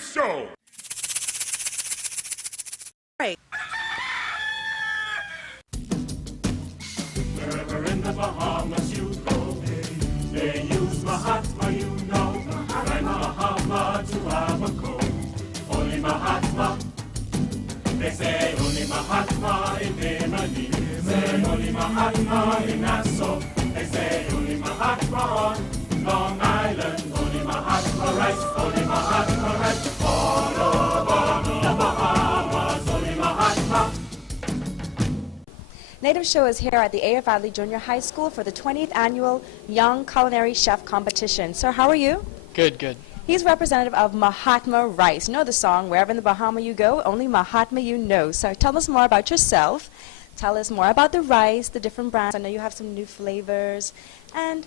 Show! Right. Wherever in the Bahamas you go, they use Mahatma, you know. From Bahama to Abaco, only Mahatma. They say only Mahatma in Bimini, say only Mahatma in Nassau. They say only Mahatma on Long Island, only Mahatma rice, only Mahatma rice. All over the Bahamas, only Mahatma. Native Show is here at the A.F. Adley Junior High School for the 20th Annual Young Culinary Chef Competition. Sir, how are you? Good, good. He's representative of Mahatma Rice. You know the song, Wherever in the Bahama You Go, Only Mahatma You Know. So tell us more about yourself. Tell us more about the rice, the different brands. I know you have some new flavors. And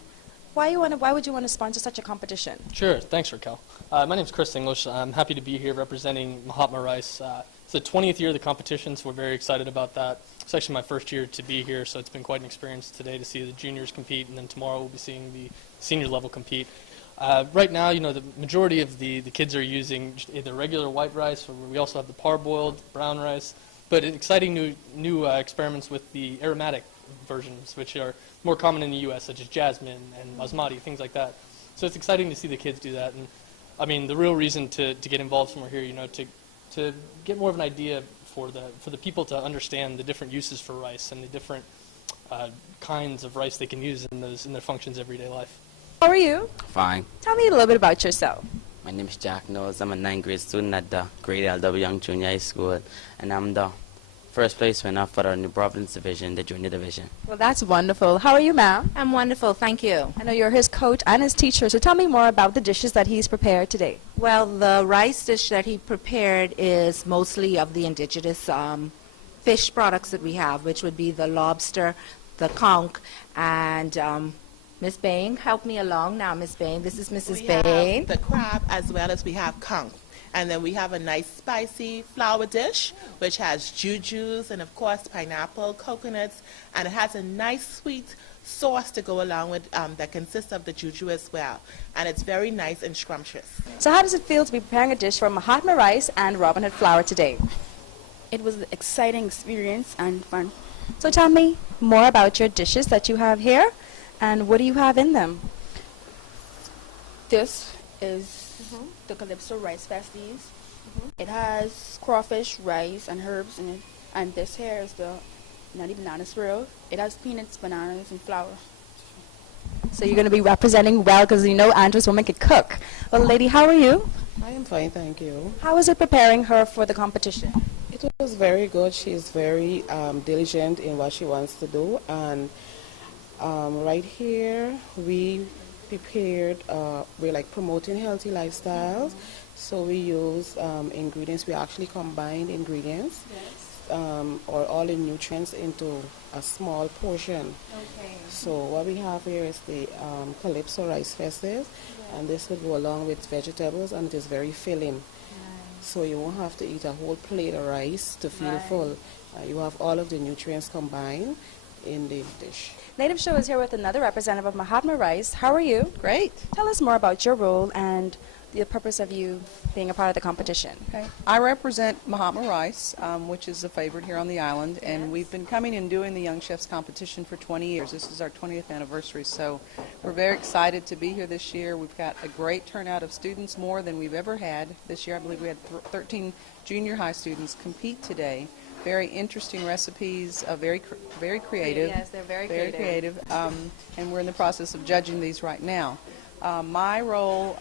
why would you want to sponsor such a competition? Sure, thanks, Raquel. My name is Chris English. I'm happy to be here representing Mahatma Rice. It's the 20th year of the competition, so we're very excited about that. It's actually my first year to be here, so it's been quite an experience today to see the juniors compete, and then tomorrow we'll be seeing the senior level compete. Right now, you know, the majority of the kids are using either regular white rice, or we also have the parboiled brown rice, but exciting new experiments with the aromatic versions, which are more common in the U.S., such as jasmine and basmati, things like that. So it's exciting to see the kids do that. And I mean, the real reason to get involved somewhere here, you know, to get more of an idea for the people to understand the different uses for rice and the different kinds of rice they can use in their functions everyday life. How are you? Fine. Tell me a little bit about yourself. My name is Jack Knowles. I'm a 9th grade student at the Grade LW Young Junior High School, and I'm the first place winner for the New Providence Division, the Junior Division. Well, that's wonderful. How are you, ma'am? I'm wonderful, thank you. I know you're his coach and his teacher, so tell me more about the dishes that he's prepared today. Well, the rice dish that he prepared is mostly of the indigenous fish products that we have, which would be the lobster, the conch, and Miss Bain, help me along now, Miss Bain. This is Mrs. We Bain. have the crab as well as we have conch. And then we have a nice spicy flour dish, which has jujus and, of course, pineapple, coconuts, and it has a nice sweet sauce to go along with that consists of the juju as well. And it's very nice and scrumptious. So how does it feel to be preparing a dish for Mahatma Rice and Robin Hood Flour today? It was an exciting experience and fun. So tell me more about your dishes that you have here, and what do you have in them? This is the Calypso Rice Festies. It has crawfish, rice, and herbs in it. And this here is the Nutty Banana Swirl. It has peanuts, bananas, and flour. So you're going to be representing well, because you know Andrew's woman can cook. Well, lady, how are you? I am fine, thank you. How is it preparing her for the competition? It was very good. She's very diligent in what she wants to do. And right here, we prepared, we're like promoting healthy lifestyles. So we use ingredients, we actually combined ingredients, or all the nutrients into a small portion. Okay. So what we have here is the Calypso Rice Festive, and this would go along with vegetables, and it is very filling. So you won't have to eat a whole plate of rice to feel full. You have all of the nutrients combined in the dish. Native Show is here with another representative of Mahatma Rice. How are you? Great. Tell us more about your role and the purpose of you being a part of the competition. Okay. I represent Mahatma Rice, which is a favorite here on the island, and we've been coming and doing the Young Chefs competition for 20 years. This is our 20th anniversary, so we're very excited to be here this year. We've got a great turnout of students, more than we've ever had. This year I believe we had 13 junior high students compete today. Very interesting recipes, very creative. Yes, they're very creative. And we're in the process of judging these right now. My role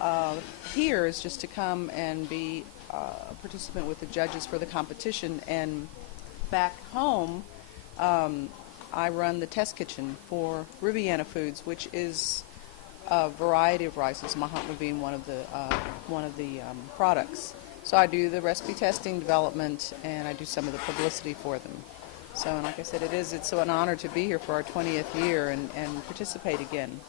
here is just to come and be a participant with the judges for the competition. And back home, I run the test kitchen for Riviana Foods, which is a variety of rices, Mahatma being one of the products. So I do the recipe testing, development, and I do some of the publicity for them. So, and like I said, it's an honor to be here for our 20th year and participate again.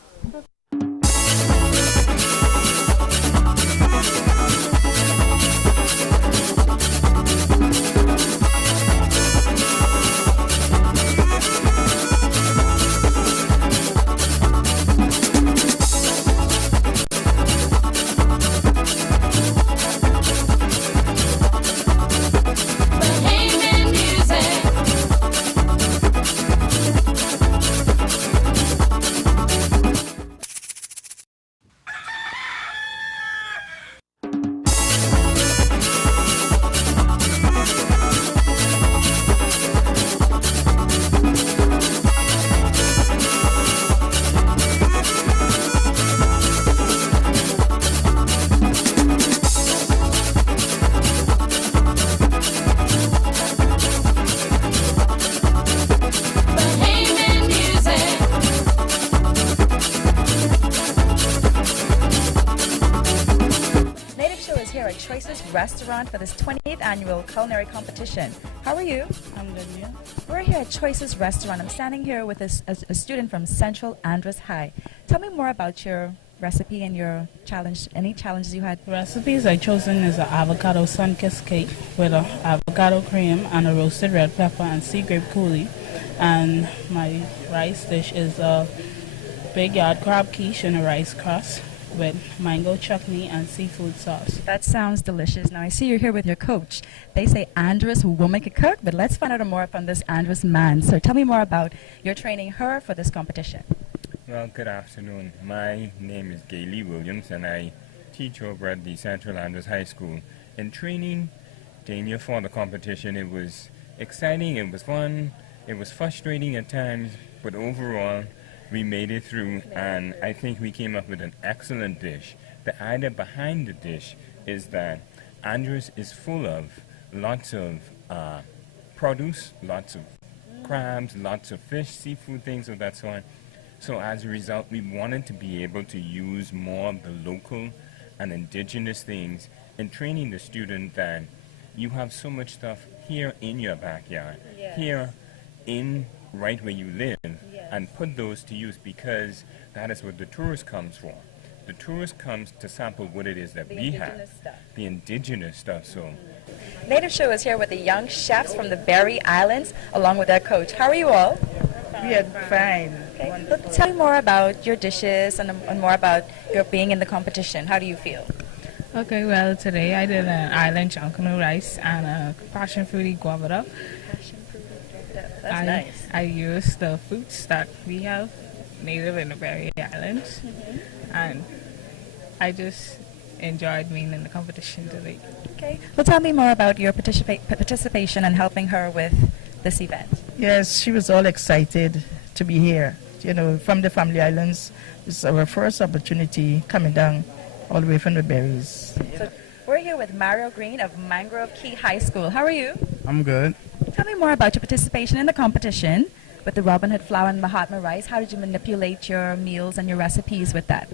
restaurant for this 28th annual culinary competition. How are you? I'm good, yeah. We're here at Choices Restaurant. I'm standing here with a student from Central Andros High. Tell me more about your recipe and your challenge, any challenges you had. Recipes I chosen is an avocado sun-kissed cake with a avocado cream and a roasted red pepper and sea grape coulis. And my rice dish is a big yard crab quiche in a rice crust with mango chutney and seafood sauce. That sounds delicious. Now, I see you're here with your coach. They say Andros woman can cook, but let's find out more from this Andros man. So tell me more about your training her for this competition. Well, good afternoon. My name is Gailey Williams, and I teach over at the Central Andros High School. In training Dania for the competition, it was exciting, it was fun, it was frustrating at times, but overall, we made it through, and I think we came up with an excellent dish. The idea behind the dish is that Andros is full of lots of produce, lots of crabs, lots of fish, seafood, things of that sort. So as a result, we wanted to be able to use more of the local and indigenous things in training the student that you have so much stuff here in your backyard, here in right where you live, and put those to use, because that is what the tourist comes for. The tourist comes to sample what it is that we have, the indigenous stuff. So, Native Show is here with the young chefs from the Berry Islands, along with their coach. How are you all? We are fine. Okay. So tell me more about your dishes and more about your being in the competition. How do you feel? Okay, well, today I did an island chunkanu rice and a passion fruity guava. That's nice. I used the fruits that we have native in the Berry Islands, and I just enjoyed being in the competition today. Okay. Well, tell me more about your participation and helping her with this event. Yes, she was all excited to be here. You know, from the Family Islands. It's our first opportunity coming down all the way from the Berries. So we're here with Mario Green of Mangrove Key High School. How are you? I'm good. Tell me more about your participation in the competition with the Robin Hood flour and Mahatma rice. How did you manipulate your meals and your recipes with that?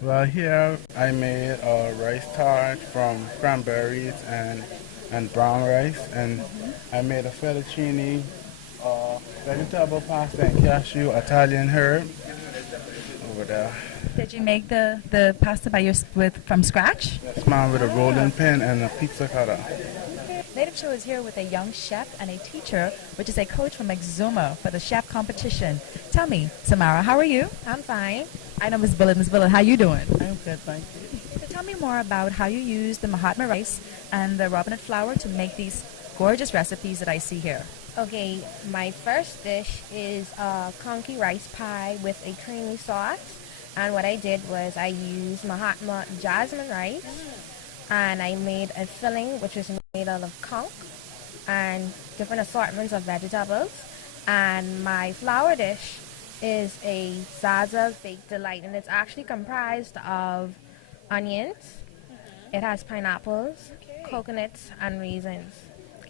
Well, here I made a rice tart from cranberries and brown rice, and I made a fettuccine, vegetable pasta and cashew, Italian herb over there. Did you make the pasta from scratch? Yes, ma'am, with a rolling pin and a pizza cutter. Native Show is here with a young chef and a teacher, which is a coach from Exuma for the chef competition. Tell me, Samara, how are you? I'm fine. I know Miss Bullet. Miss Bullet, how you doing? I'm good, thank you. So tell me more about how you use the Mahatma rice and the Robin Hood flour to make these gorgeous recipes that I see here. Okay, my first dish is a conky rice pie with a creamy sauce. And what I did was I used Mahatma jasmine rice, and I made a filling which is made out of conch and different assortments of vegetables. And my flour dish is a Zaza Baked Delight, and it's actually comprised of onions. It has pineapples, coconuts, and raisins.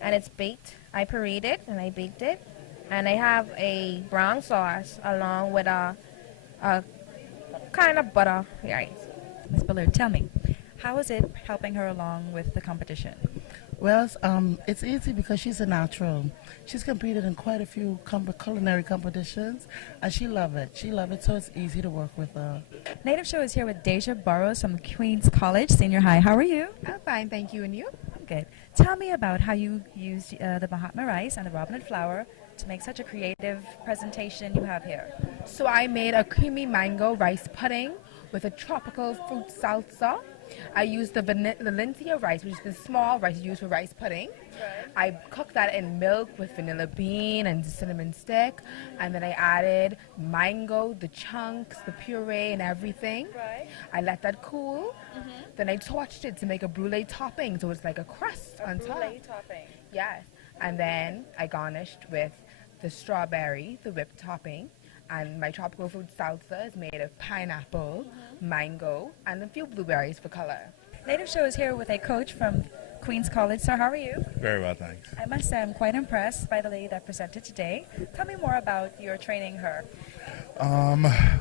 And it's baked. I pureed it and I baked it. And I have a brown sauce along with a kind of butter. Right. Ms. Bullard, tell me, how is it helping her along with the competition? Well, it's easy because she's a natural. She's competed in quite a few culinary competitions, and she loves it. She loves it, so it's easy to work with her. Native Show is here with Deja Burrows from Queens College Senior High. How are you? I'm fine, thank you. And you? I'm good. Tell me about how you used the Mahatma rice and the Robin Hood flour to make such a creative presentation you have here. So I made a creamy mango rice pudding with a tropical fruit salsa. I used the Valencia rice, which is the small rice used for rice pudding. I cooked that in milk with vanilla bean and cinnamon stick, and then I added mango, the chunks, the puree, and everything. I let that cool. Then I torched it to make a brulee topping, so it's like a crust on top. Brulee topping. Yes. And then I garnished with the strawberry, the whipped topping, and my tropical fruit salsa is made of pineapple, mango, and a few blueberries for color. Native Show is here with a coach from Queens College. Sir, how are you? Very well, thanks. I must say I'm quite impressed by the lady that presented today. Tell me more about your training her.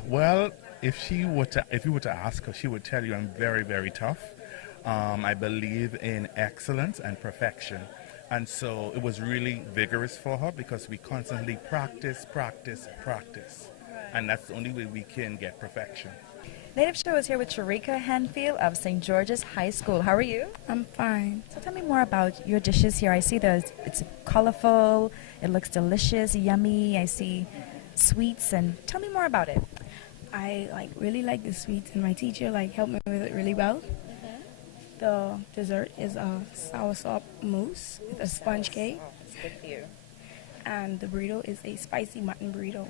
Well, if you were to ask her, she would tell you I'm very, very tough. I believe in excellence and perfection. And so it was really vigorous for her because we constantly practice. And that's the only way we can get perfection. Native Show is here with Sharika Henfield of St. George's High School. How are you? I'm fine. So tell me more about your dishes here. I see it's colorful, it looks delicious, yummy. I see sweets, and tell me more about it. I really like the sweets, and my teacher helped me with it really well. The dessert is a soursop mousse with a sponge cake. It's good for you. And the burrito is a spicy mutton burrito.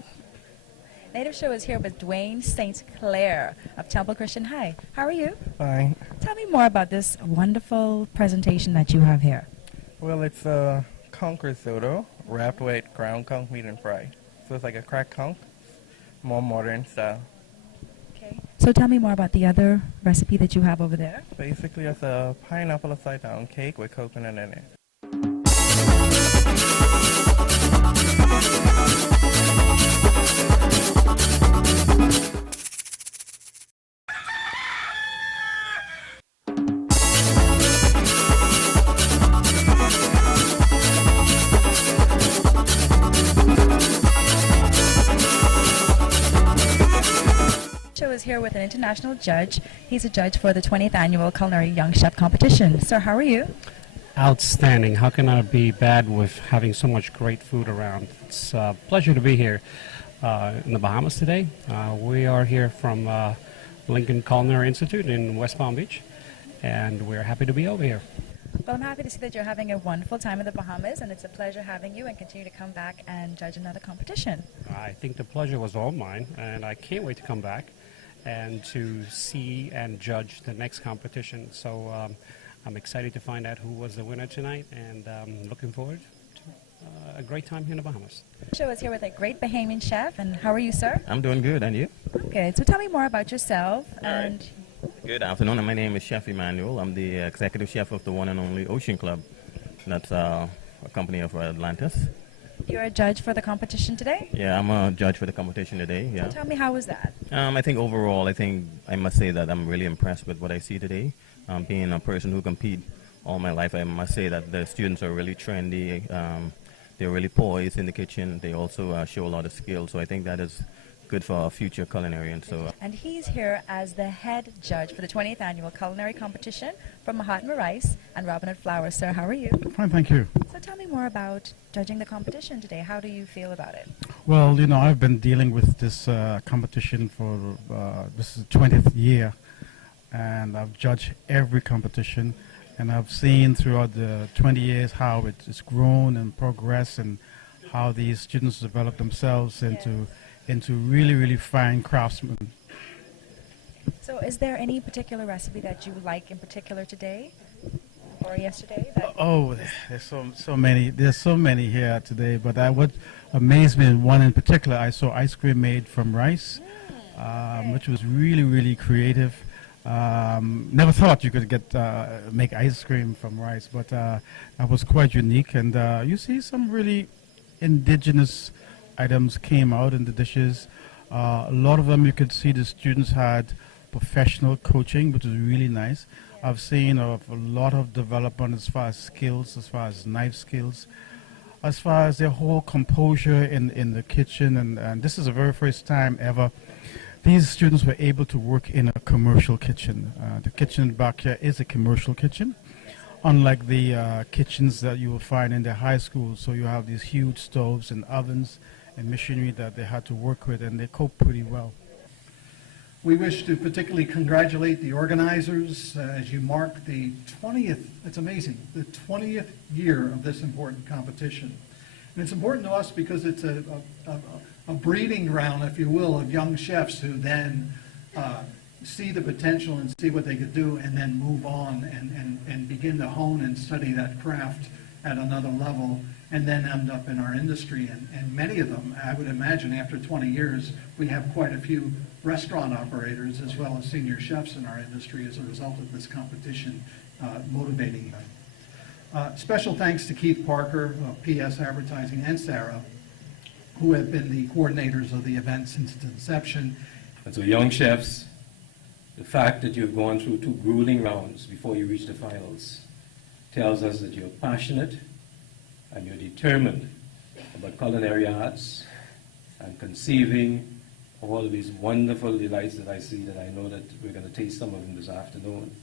Native Show is here with Dwayne St. Clair of Temple Christian High. How are you? Fine. Tell me more about this wonderful presentation that you have here. Well, it's a conch risotto wrapped with ground conch meat and fry. So it's like a cracked conch, more modern style. Okay. So tell me more about the other recipe that you have over there. Basically, it's a pineapple upside down cake with coconut in it. Is here with an international judge. He's a judge for the 20th annual Culinary Young Chef Competition. Sir, how are you? Outstanding. How can I be bad with having so much great food around? It's a pleasure to be here in the Bahamas today. We are here from Lincoln Culinary Institute in West Palm Beach, and we're happy to be over here. Well, I'm happy to see that you're having a wonderful time in the Bahamas, and it's a pleasure having you and continue to come back and judge another competition. I think the pleasure was all mine, and I can't wait to come back and to see and judge the next competition. So I'm excited to find out who was the winner tonight, and looking forward to a great time here in the Bahamas. The show is here with a great Bahamian chef, and how are you, sir? I'm doing good, and you? Good. So tell me more about yourself. And Good afternoon, my name is Chef Emmanuel. I'm the executive chef of the one and only Ocean Club. That's a company of Atlantis. You're a judge for the competition today? Yeah, I'm a judge for the competition today, yeah. So tell me, how was that? I think overall, I must say that I'm really impressed with what I see today. Being a person who compete all my life, I must say that the students are really trendy. They're really poised in the kitchen. They also show a lot of skill, so I think that is good for our future culinarians. And he's here as the head judge for the 20th annual culinary competition from Mahatma Rice and Robinette Flowers. Sir, how are you? Fine, thank you. So tell me more about judging the competition today. How do you feel about it? Well, I've been dealing with this competition for this is the 20th year, and I've judged every competition, and I've seen throughout the 20 years how it's grown and progressed, and how these students develop themselves into really, really fine craftsmen. So is there any particular recipe that you like in particular today or yesterday? There's so many. There's so many here today, but what amazed me in one in particular, I saw ice cream made from rice, which was really, really creative. Never thought you could make ice cream from rice, but that was quite unique. And you see some really indigenous items came out in the dishes. A lot of them, you could see the students had professional coaching, which is really nice. I've seen a lot of development as far as skills, as far as knife skills, as far as their whole composure in the kitchen. And this is the very first time ever these students were able to work in a commercial kitchen. The kitchen back here is a commercial kitchen, unlike the kitchens that you will find in the high school. So you have these huge stoves and ovens and machinery that they had to work with, and they cope pretty well. We wish to particularly congratulate the organizers as you mark the 20th, it's amazing, the 20th year of this important competition. And it's important to us because it's a breeding ground, if you will, of young chefs who then see the potential and see what they could do, and then move on and begin to hone and study that craft at another level, and then end up in our industry. And many of them, I would imagine after 20 years, we have quite a few restaurant operators as well as senior chefs in our industry as a result of this competition motivating them. Special thanks to Keith Parker of PS Advertising and Sarah, who have been the coordinators of the event since its inception. And so young chefs, The fact that you've gone through 2 grueling rounds before you reach the finals tells us that you're passionate and you're determined about culinary arts and conceiving all of these wonderful delights that I see, that I know that we're going to taste some of them this afternoon.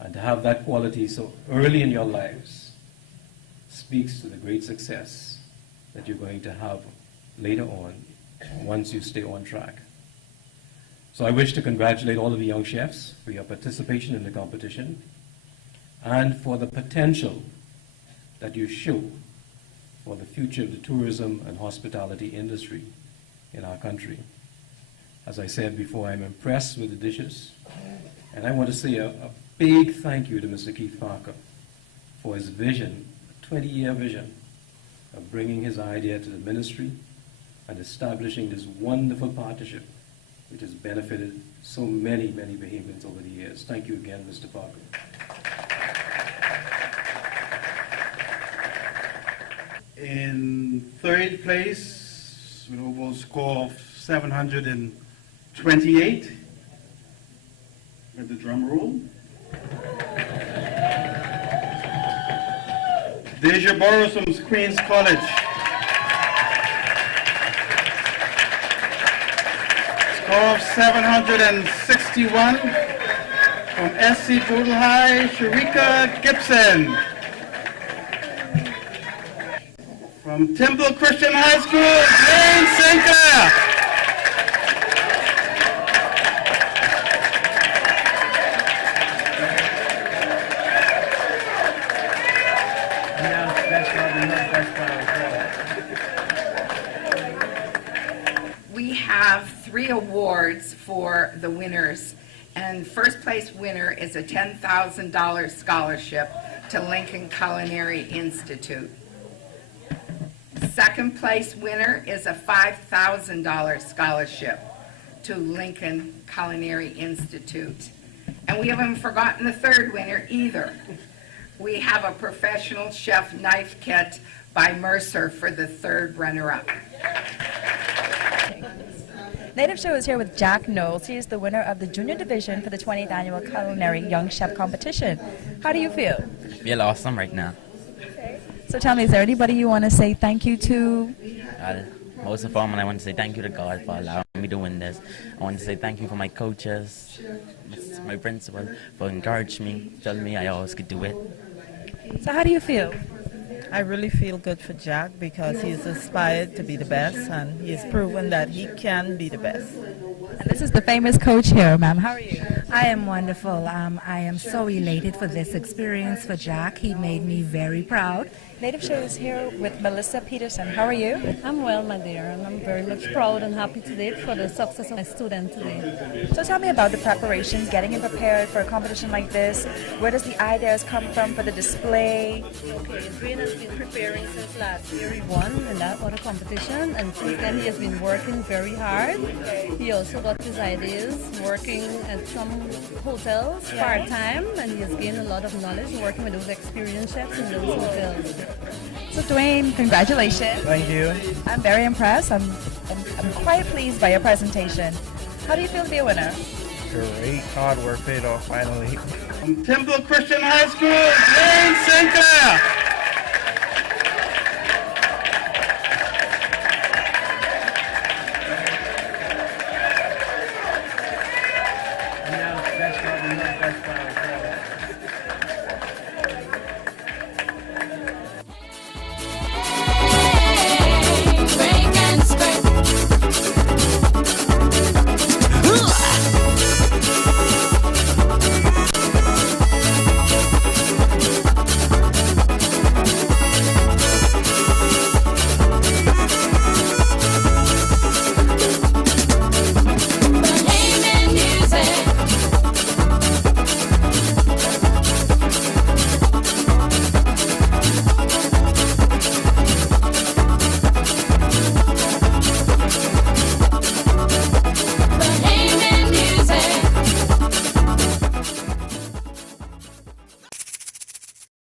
And to have that quality so early in your lives speaks to the great success that you're going to have later on once you stay on track. So I wish to congratulate all of the young chefs for your participation in the competition and for the potential that you show for the future of the tourism and hospitality industry in our country. As I said before, I'm impressed with the dishes, and I want to say a big thank you to Mr. Keith Parker for his vision, a 20-year vision, of bringing his idea to the ministry and establishing this wonderful partnership which has benefited so many, many Bahamians over the years. Thank you again, Mr. Parker. In third place, with a score of 728, with the drum roll, Deja Burrows from Queens College. Score of 761 from SC Boodle High, Sharika Gibson. From Temple Christian High School, Jane Sinclair. We have 3 awards for the winners, and first place winner is a $10,000 scholarship to Lincoln Culinary Institute. Second place winner is a $5,000 scholarship to Lincoln Culinary Institute. And we haven't forgotten the third winner either. We have a professional chef knife kit by Mercer for the third runner-up. Native Show is here with Jack Knowles. He is the winner of the junior division for the 20th annual Culinary Young Chef Competition. How do you feel? I feel awesome right now. So tell me, is there anybody you want to say thank you to? Most of all, I want to say thank you to God for allowing me to win this. I want to say thank you for my coaches, my principal, for encouraging me, telling me I always could do it. So how do you feel? I really feel good for Jack because he's aspired to be the best and he's proven that he can be the best. And this is the famous coach here, ma'am. How are you? I am wonderful. I am so elated for this experience for Jack. He made me very proud. Native Show is here with Melissa Peterson. How are you? I'm well, my dear, and I'm very much proud and happy today for the success of my student today. So tell me about the preparations, getting you prepared for a competition like this. Where does the ideas come from for the display? Okay, Dwayne has been preparing since last year. He won in that other competition, and since then he has been working very hard. He also got his ideas working at some hotels part-time, and he has gained a lot of knowledge working with those experienced chefs in those hotels. So Dwayne, congratulations. Thank you. I'm very impressed. I'm quite pleased by your presentation. How do you feel to be a winner? Great hard work paid off finally. From Temple Christian High School, Jane Sinclair. Now, that's probably not best